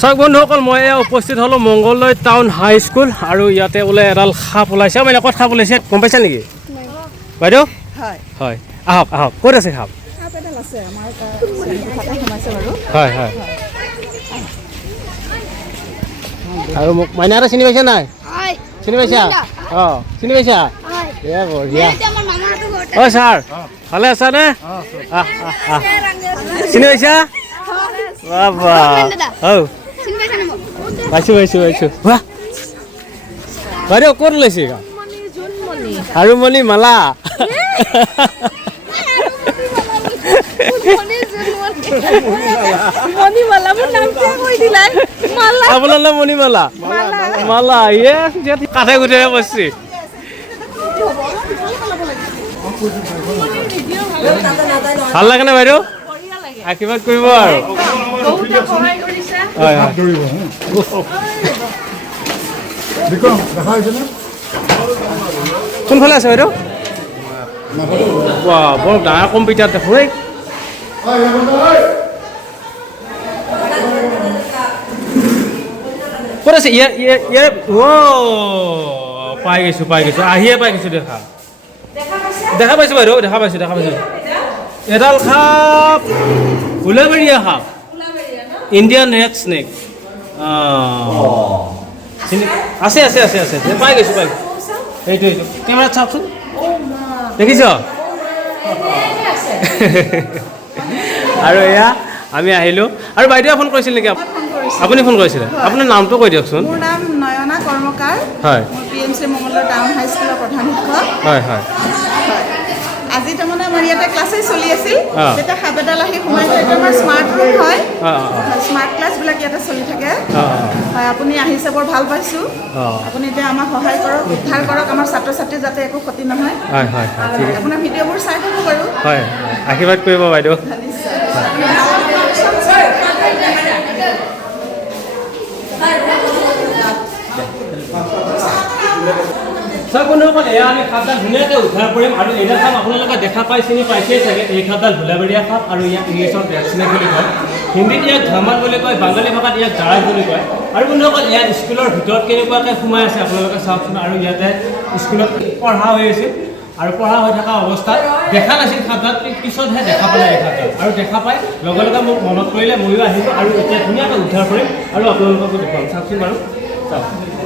চাওক বন্ধুসকল মই উপস্থিত হ'লোঁ মংগলদৈ টাউন হাই স্কুল আৰু ইয়াতে বোলে এডাল সাপ ওলাইছে মানে ক'ত সাপ ওলাইছে গম পাইছা নেকি বাইদেউ হয় হয় আহক আহক ক'ত আছে সাপ হয় হয় আৰু মোক মাইনা এটা চিনি পাইছা নাই চিনি পাইছা অঁ চিনি পাইছা এয়া বঢ়িয়া অ ছাৰ ভালে আছা নে চিনি পাইছা বাবা অঁ পাইছোঁ পাইছোঁ পাইছোঁ বাহ বাইদেউ ক'ত ওলাইছে হাৰুমণি মালা আপোনাৰ নাম মণিমালা মালা ইয়ে কাঠে কুঠে বসছি ভাল লাগে না বাইদেউ আশীৰ্বাদ কৰিব আৰু কোনফালে আছে বাইদেউ বৰ ডাঙৰ কম্পিউটাৰ দেখোঁ দেই ক'ত আছে ইয়াৰ পাই গৈছোঁ আহিয়ে পাই গৈছোঁ দেখা পাইছোঁ বাইদেউ দেখা পাইছোঁ এডাল সাপ উলাবেৰিয়া সাপ ইণ্ডিয়ান ৰেড স্নেক আছে আছে আছে আছে পাই গৈছোঁ এইটো কেমেৰাত চাওকচোন দেখিছ আৰু এয়া আমি আহিলোঁ আৰু বাইদেৱে ফোন কৰিছিল নেকি আপুনি ফোন কৰিছিলে আপোনাৰ নামটো কৈ দিয়কচোন মোৰ নাম নয়না কৰ্মকাৰ হয় মই PMC মংগলদৈ টাউন হাই স্কুলৰ প্ৰধান শিক্ষক হয় হয় আজি তাৰমানে আমাৰ ইয়াতে ক্লাছেই চলি আছিল তেতিয়া সাপ এডাল আহি সোমাইছে এইটো আমাৰ স্মাৰ্ট ৰুম হয় স্মাৰ্ট ক্লাছবিলাক ইয়াতে চলি থাকে হয় আপুনি আহিছে বৰ ভাল পাইছোঁ আপুনি এতিয়া আমাক সহায় কৰক উদ্ধাৰ কৰক আমাৰ ছাত্ৰ ছাত্ৰী যাতে একো ক্ষতি নহয় হয় হয় আপোনাৰ ভিডিঅ'বোৰ চাই থাকোঁ বাৰু হয় আশীৰ্বাদ কৰিব বাইদেউ চাওক বন্ধুসকল এয়া আমি সাপডাল ধুনীয়াকৈ উদ্ধাৰ কৰিম আৰু এইডাল সাপ আপোনালোকে দেখা পাই চিনি পাইছেই চাগে এই সাপডাল ভোলাবেৰিয়া সাপ আৰু ইয়াক ইংলিছত ৰেড স্নেক বুলি কয় হিন্দীত ইয়াক ধামাল বুলি কয় বাঙালী ভাষাত ইয়াক জাৰাজ বুলি কয় আৰু বন্ধুসকল ইয়াত স্কুলৰ ভিতৰত কেনেকুৱাকৈ সোমাই আছে আপোনালোকে চাওকচোন আৰু ইয়াতে স্কুলত পঢ়া হৈ আছিল আৰু পঢ়া হৈ থকা অৱস্থাত দেখা নাছিল সাপডাল পিছতহে দেখা পালে এই সাপডাল আৰু দেখা পাই লগে লগে মোক মনত কৰিলে ময়ো আহিলোঁ আৰু এতিয়া ধুনীয়াকৈ উদ্ধাৰ কৰিম আৰু আপোনালোককো দেখুৱাম চাওকচোন বাৰু চাওক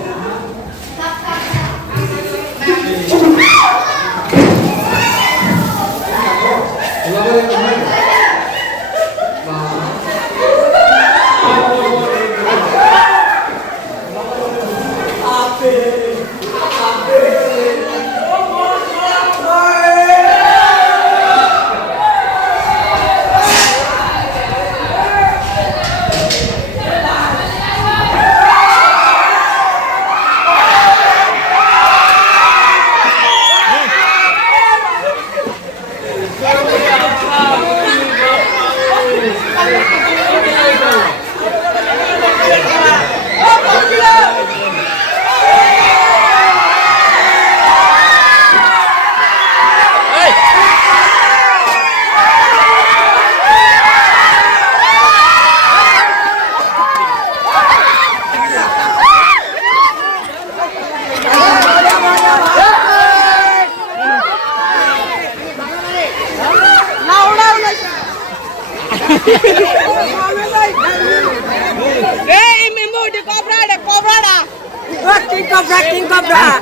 King Cobra.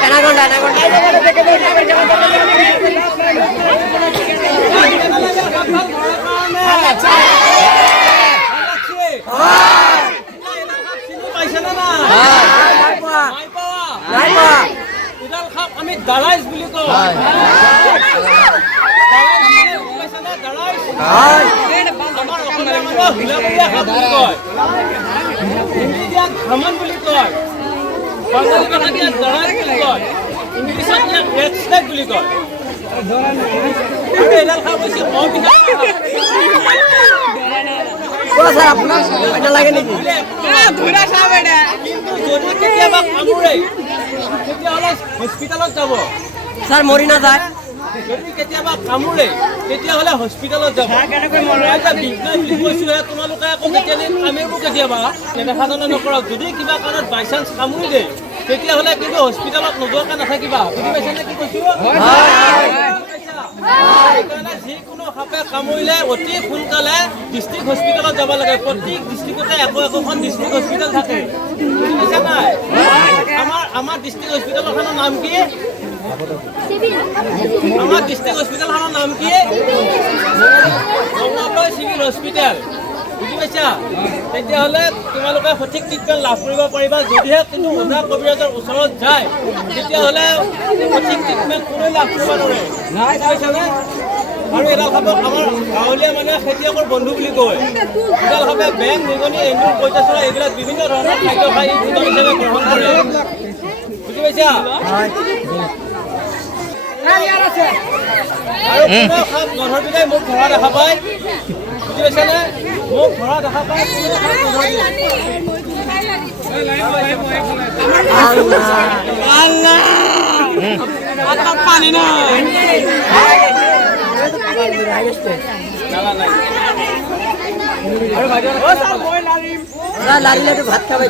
Anaconda. আমি দালাইজ বুলি কওঁ ধামান বুলি কয় বাঙালী ভাষাত ইয়াক জাৰাজ বুলি কয় ইংলিছত ইয়াক ৰেড স্নেক বুলি কয় আৰু এডাল সাপ হৈছে স্যাৰ আপনাৰ এটা লাগে নাকি ধুৰা সাপ এটা কিন্তু যদি কেতিয়াবা কামুৰে তেতিয়াহ'লে হস্পিটালত যাব স্যাৰ মৰি না যায় যদি কেতিয়াবা কামোৰে তেতিয়াহ'লে হস্পিটেলত যাব বুলি কৈছোঁ তোমালোকে আকৌ কামিব কেতিয়াবা নেদেখা জনা নকৰক যদি কিবা কাৰণত বাই চান্স কামুৰি দিয়ে তেতিয়াহ'লে কিন্তু হস্পিটেলত নোযোৱাকৈ নাথাকিবা বুজি পাইছানে কি কৈছোঁ সেইকাৰণে যিকোনো সাপে কামুৰিলে অতি সোনকালে ডিষ্ট্ৰিক্ট হস্পিটেলত যাব লাগে প্ৰত্যেক ডিষ্ট্ৰিক্টতে একোখন ডিষ্ট্ৰিক্ট হস্পিটেল থাকে বুজি পাইছা নাই আমাৰ ডিষ্ট্ৰিক্ট হস্পিটেলখনৰ নাম কি আমাৰ ডিষ্ট্ৰিক্ট হস্পিটেলখনৰ নাম কি মঙলদৈ চিভিল হস্পিটেল বুজি পাইছা তেতিয়াহ'লে তোমালোকে সঠিক ট্ৰিটমেণ্ট লাভ কৰিব পাৰিবা যদিহে কিন্তু ওজা কবিৰাজৰ ওচৰত যায় তেতিয়াহ'লে সঠিক ট্ৰিটমেণ্ট কোনেও লাভ কৰিব নোৱাৰে বুজি পাইছানে আৰু এডাল সাপক আমাৰ গাঁৱলীয়া মানুহে খেতিয়কৰ বন্ধু বুলি কয় এডাল সাপে বেং নিগনি এন্দুৰ পঁইতাচোৰা এইবিলাক বিভিন্ন ধৰণৰ খাদ্য খাই ভোজন হিচাপে গ্ৰহণ কৰে বুজি পাইছা আৰু কোনো সাপ নধৰ পিলাই মোক ধৰা দেখা পায় বুজি পাইছানে মোক ধৰা দেখা পায় পানী নাই লাৰিলেতো ভাত খাবাই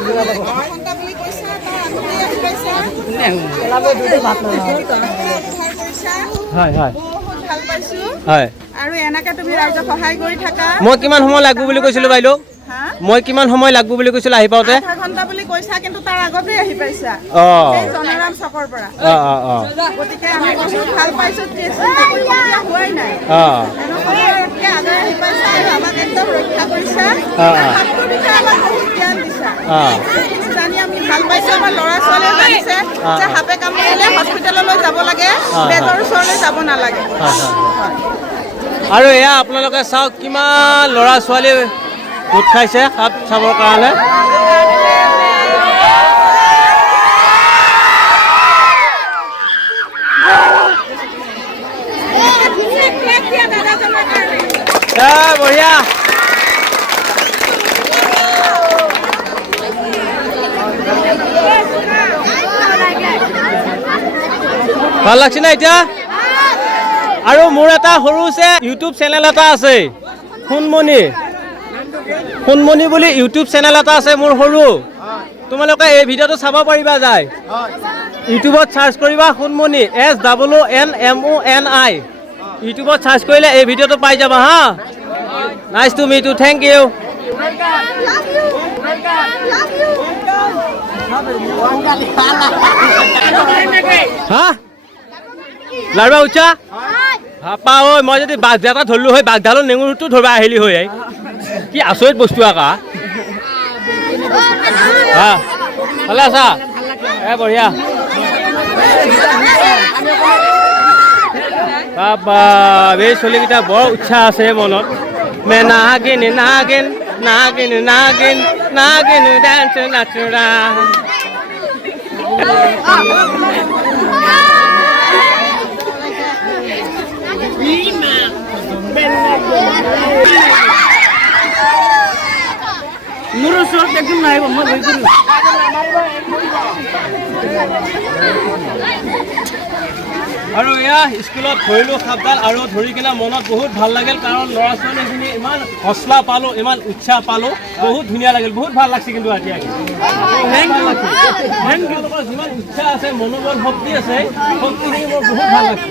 আৰু এনেকে তুমি ৰাইজক সহায় কৰি থাকা মই কিমান সময় লাগব বুলি কৈছিলো বাইদেউ মই কিমান সময় লাগব বুলি কৈছিলো আহি পাওঁতে আধা ঘণ্টা বুলি কৈছা কিন্তু তাৰ আগতে আহি পাইছা এই জনৰাম চকৰ পৰা গতিকে আমি বহুত ভাল পাইছো হোৱাই নাই এনেকৈ আগে আহি পাইছা আৰু আমাক একদম ৰক্ষা কৰিছা সাপটোৰ বিষয়ে আমাক বহুত জ্ঞান দিছা সেইখিনি জানি আমি ভাল পাইছো আমাৰ ল'ৰা ছোৱালীয়ে জানিছে যে সাপে কামুৰিলে হস্পিটেললৈ যাব লাগে বেজৰ ওচৰলৈ যাব নালাগে আৰু এয়া আপোনালোকে চাওক কিমান ল'ৰা ছোৱালী গোট খাইছে সাপ চাবৰ কাৰণে বঢ়িয়া ভাল লাগছে না এতিয়া আৰু মোৰ এটা সৰুছে ইউটিউব চেনেল এটা আছে সোণমণি বুলি ইউটিউব চেনেল এটা আছে মোৰ সৰু তোমালোকে এই ভিডিঅ'টো চাব পাৰিবা যায় ইউটিউবত চাৰ্চ কৰিবা সোণমণি SOONMONI ইউটিউবত চাৰ্চ কৰিলে এই ভিডিঅ'টো পাই যাবা হা nice to meet you thank you হা লাৰবা উঠা হাপা ঐ মই যদি বাঘ এটা ধৰিলো হয় বাঘডালৰ নেঙুৰটো ধৰিব আহিলি হয় কি আচৰিত বস্তু আকা হা ভালে আছা বঢ়িয়া বাবা এই চলিকেইটা বৰ উৎসাহ আছে মনত মে নাগিন নাগিন নাগিন নাগিন নাগিন ডান্স নাচৰা মোৰ ওচৰত একদম নাহিব মই ভয় কৰিম আৰু এয়া স্কুলত ধৰিলোঁ সাপডাল আৰু ধৰি কিনে মনত বহুত ভাল লাগিল কাৰণ ল'ৰা ছোৱালীখিনি ইমান হচলা পালোঁ ইমান উৎসাহ পালোঁ বহুত ধুনীয়া লাগিল বহুত ভাল লাগছে কিন্তু আজি তেওঁলোকৰ যিমান উৎসাহ আছে মনোবল শক্তি আছে শক্তিখিনি মোৰ বহুত ভাল লাগছে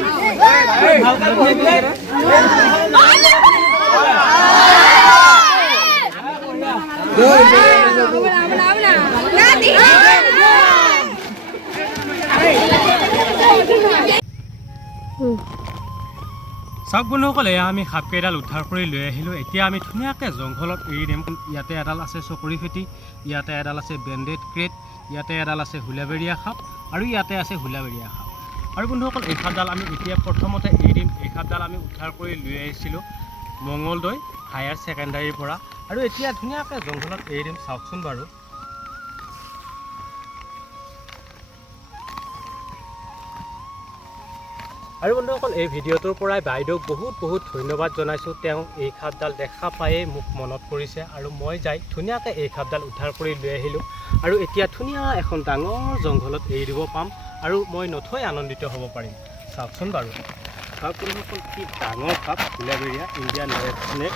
চাওক বন্ধুসকল এয়া আমি সাপকেইডাল উদ্ধাৰ কৰি লৈ আহিলোঁ এতিয়া আমি ধুনীয়াকৈ জংঘলত এৰি দিম ইয়াতে এডাল আছে চকৰি ফেটি ইয়াতে এডাল আছে বেণ্ডেড ক্ৰেট ইয়াতে এডাল আছে হুলাবেৰীয়া সাপ আৰু ইয়াতে আছে হুলাবেৰীয়া সাপ আৰু বন্ধুসকল এই সাপডাল আমি এতিয়া প্ৰথমতে এৰি দিম এই সাপডাল আমি উদ্ধাৰ কৰি লৈ আহিছিলোঁ মঙলদৈ হায়াৰ ছেকেণ্ডাৰীৰ পৰা আৰু এতিয়া ধুনীয়াকৈ জংঘলত এৰি দিম চাওকচোন বাৰু আৰু বন্ধুসকল এই ভিডিঅ'টোৰ পৰাই বাইদেউক বহুত ধন্যবাদ জনাইছোঁ তেওঁ এই সাপডাল দেখা পায়েই মোক মনত পৰিছে আৰু মই যাই ধুনীয়াকৈ এই সাপডাল উদ্ধাৰ কৰি লৈ আহিলোঁ আৰু এতিয়া ধুনীয়া এখন ডাঙৰ জংঘলত এৰি দিব পাম আৰু মই নথৈ আনন্দিত হ'ব পাৰিম চাওকচোন বাৰু চাওক বন্ধুসকল কি ডাঙৰ সাপ হুলাবেৰিয়া ইণ্ডিয়ান ৰেড স্নেক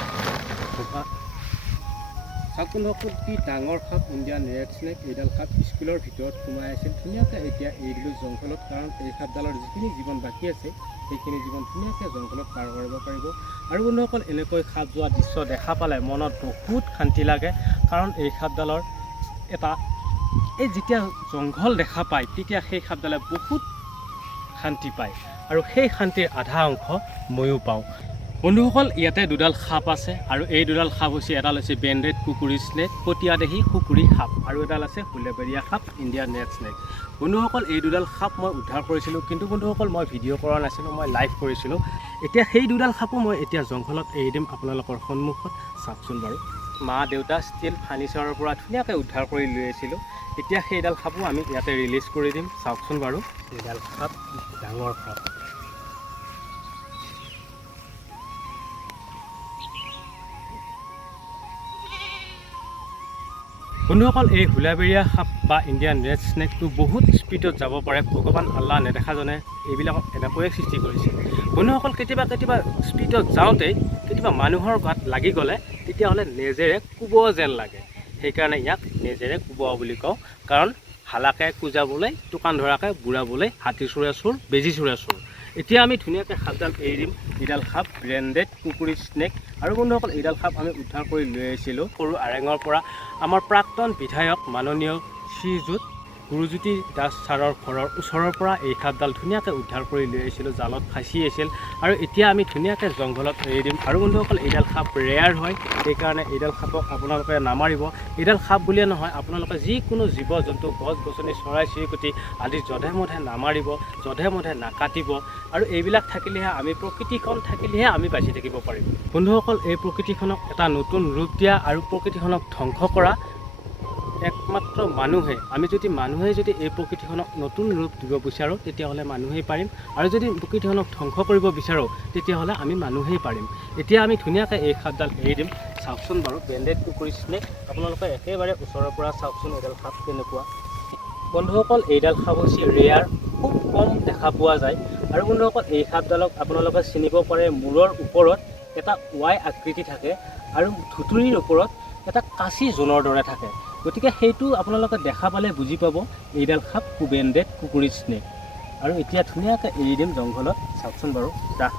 চাওক বন্ধুসকল কি ডাঙৰ সাপ ইণ্ডিয়ান ৰেড স্নেক এইডাল সাপ স্কুলৰ ভিতৰত সোমাই আছিল ধুনীয়াকৈ এতিয়া এৰি দিলোঁ জংঘলত কাৰণ এই সাপডালৰ যিখিনি জীৱন বাকী আছে সেইখিনি জীৱন ধুনীয়াকৈ জংঘলত পাৰ কৰিব পাৰিব আৰু বন্ধুসকল এনেকৈ সাপ যোৱা দৃশ্য দেখা পালে মনত বহুত শান্তি লাগে কাৰণ এই সাপডালৰ এটা এই যেতিয়া জংঘল দেখা পায় তেতিয়া সেই সাপডালে বহুত শান্তি পায় আৰু সেই শান্তিৰ আধা অংশ ময়ো পাওঁ বন্ধুসকল ইয়াতে দুডাল সাপ আছে আৰু এই দুডাল সাপ হৈছে এডাল হৈছে বেণ্ডেড কুকুৰী স্নেক পটিয়াদেহী কুকুৰী সাপ আৰু এডাল আছে হুলাবেৰিয়া সাপ ইণ্ডিয়ান ৰেড স্নেক বন্ধুসকল এই দুডাল সাপ মই উদ্ধাৰ কৰিছিলোঁ কিন্তু বন্ধুসকল মই ভিডিঅ' কৰা নাছিলোঁ মই লাইভ কৰিছিলোঁ এতিয়া সেই দুডাল সাপো মই এতিয়া জংঘলত এৰি দিম আপোনালোকৰ সন্মুখত চাওকচোন বাৰু মা দেউতা ষ্টিল ফাৰ্নিচাৰৰ পৰা ধুনীয়াকৈ উদ্ধাৰ কৰি লৈ আহিছিলোঁ এতিয়া সেইডাল সাপো আমি ইয়াতে ৰিলিজ কৰি দিম চাওকচোন বাৰু এইডাল সাপ ডাঙৰ সাপ বন্ধুসকল এই হুলাবেৰিয়া সাপ বা ইণ্ডিয়ান ৰেড স্নেকটো বহুত স্পীডত যাব পাৰে ভগৱান আল্লাহ নেদেখাজনে এইবিলাকক এনেকৈয়ে সৃষ্টি কৰিছে বন্ধুসকল কেতিয়াবা স্পীডত যাওঁতেই কেতিয়াবা মানুহৰ গাত লাগি গ'লে তেতিয়াহ'লে নেজেৰে কোব যেন লাগে সেইকাৰণে ইয়াক নেজেৰে কোবোৱা বুলি কওঁ কাৰণ হালাকে কোজাবলৈ টোকান ধৰাকৈ বুঢ়াবলৈ হাতী চোৰে চোৰ বেজী চোৰে চোৰ এতিয়া আমি ধুনীয়াকৈ সাপডাল এৰি দিম এইডাল সাপ ব্ৰেণ্ডেড কুকুৰী স্নেক আৰু বন্ধুসকল এইডাল সাপ আমি উদ্ধাৰ কৰি লৈ আহিছিলোঁ সৰু আৰেঙৰ পৰা আমাৰ প্ৰাক্তন বিধায়ক মাননীয় শ্ৰীযুত গুৰুজ্যোতি দাস ছাৰৰ ঘৰৰ ওচৰৰ পৰা এই সাপডাল ধুনীয়াকৈ উদ্ধাৰ কৰি লৈ আহিছিলোঁ জালত ফাঁচি আছিল আৰু এতিয়া আমি ধুনীয়াকৈ জংঘলত এৰি দিম আৰু বন্ধুসকল এইডাল সাপ ৰেয়াৰ হয় সেইকাৰণে এইডাল সাপক আপোনালোকে নামাৰিব এইডাল সাপ বুলিয়ে নহয় আপোনালোকে যিকোনো জীৱ জন্তু গছ গছনি চৰাই চিৰিকটি আদি যধে মধে নামাৰিব যধে মধে নাকাটিব আৰু এইবিলাক থাকিলেহে আমি প্ৰকৃতিখন থাকিলেহে আমি বাচি থাকিব পাৰিম বন্ধুসকল এই প্ৰকৃতিখনক এটা নতুন ৰূপ দিয়া আৰু প্ৰকৃতিখনক ধ্বংস কৰা একমাত্ৰ মানুহে আমি যদি এই প্ৰকৃতিখনক নতুন ৰূপ দিব বিচাৰোঁ তেতিয়াহ'লে মানুহেই পাৰিম আৰু যদি প্ৰকৃতিখনক ধ্বংস কৰিব বিচাৰোঁ তেতিয়াহ'লে আমি মানুহেই পাৰিম এতিয়া আমি ধুনীয়াকৈ এই সাপডাল এৰি দিম চাওকচোন বাৰু বেণ্ডেড কুকুৰী স্নেক আপোনালোকে একেবাৰে ওচৰৰ পৰা চাওকচোন এইডাল সাপ কেনেকুৱা বন্ধুসকল এইডাল সাপ হৈছে ৰেয়াৰ খুব কম দেখা পোৱা যায় আৰু বন্ধুসকল এই সাপডালক আপোনালোকে চিনিব পাৰে মূৰৰ ওপৰত এটা ৱাই আকৃতি থাকে আৰু ধুতুৰিৰ ওপৰত এটা কাঁচি জোনৰ দৰে থাকে গতিকে সেইটো আপোনালোকে দেখা পালে বুজি পাব এইডাল সাপ বেণ্ডেড কুকুৰী স্নেক আৰু এতিয়া ধুনীয়াকৈ এৰি দিম জংঘলত চাওকচোন বাৰু ৰাখ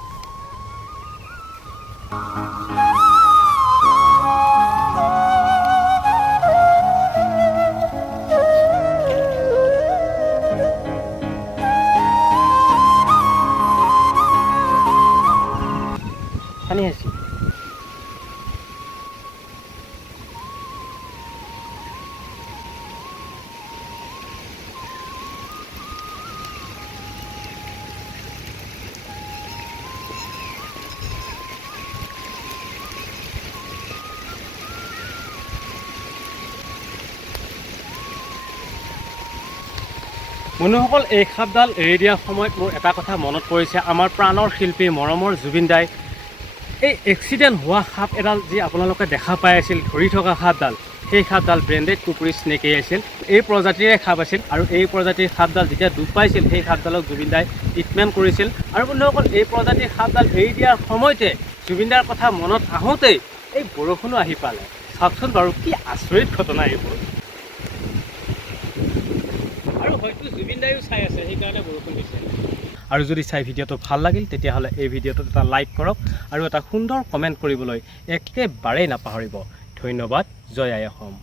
পানী আছে বন্ধুসকল এই সাপডাল এৰি দিয়াৰ সময়ত মোৰ এটা কথা মনত পৰিছে আমাৰ প্ৰাণৰ শিল্পী মৰমৰ জুবিন দাই এই এক্সিডেণ্ট হোৱা সাপ এডাল যি আপোনালোকে দেখা পাই আছিল ধৰি থকা সাপডাল সেই সাপডাল ব্ৰেণ্ডেড কুকুৰী স্নেকেই আছিল এই প্ৰজাতিৰে সাপ আছিল আৰু এই প্ৰজাতিৰ সাপডাল যেতিয়া ডুব পাইছিল সেই সাপডালক জুবিন দাই ট্ৰিটমেণ্ট কৰিছিল আৰু বন্ধুসকল এই প্ৰজাতিৰ সাপডাল এৰি দিয়াৰ সময়তে জুবিন দাৰ কথা মনত আহোঁতেই এই বৰষুণো আহি পালে চাওকচোন বাৰু কি আচৰিত ঘটনা এইবোৰ আৰু হয়তো জুবিন দায়ো চাই আছে সেইকাৰণে বৰষুণ দিছে আৰু যদি চাই ভিডিঅ'টো ভাল লাগিল তেতিয়াহ'লে এই ভিডিঅ'টোত এটা লাইক কৰক আৰু এটা সুন্দৰ কমেণ্ট কৰিবলৈ একেবাৰেই নাপাহৰিব ধন্যবাদ জয় আই অসম।